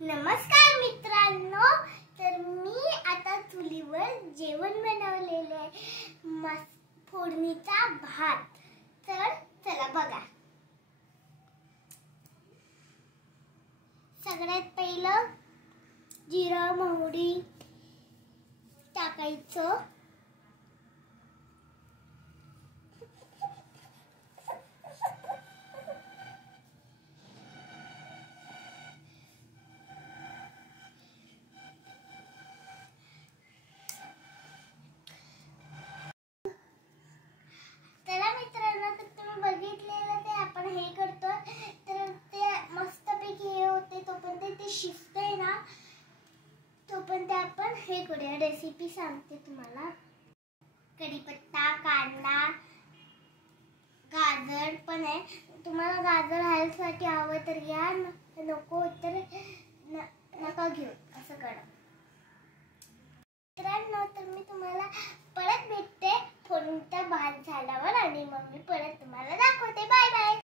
नमस्कार मित्रांनो, तर मी आता चुलीवर जेवण बनवलेले आहे, फोडणीचा भात। तर चला बघा। सगळ्यात पहिलं जिरं मोहरी टाकायचं। चला मित्रांनो, तर तुम्ही बघितलेलं ते आपण हे करतो, तर ते मस्तपैकी हे होते, तोपर्यंत ते शिजतंय ना, तोपर्यंत आपण हे करूया। रेसिपी सांगते तुम्हाला। कढीपत्ता, कांदा, गाजर पण आहे। तुम्हाला गाजर हेल्थसाठी हवं तर घ्या, नको तर नका घेऊ, असं करा मित्रांनो। तर मी तुम्हाला परत भेटते फोडणीचा भात झाल्यावर, आणि मग मी परत तुम्हाला दाखवते। बाय।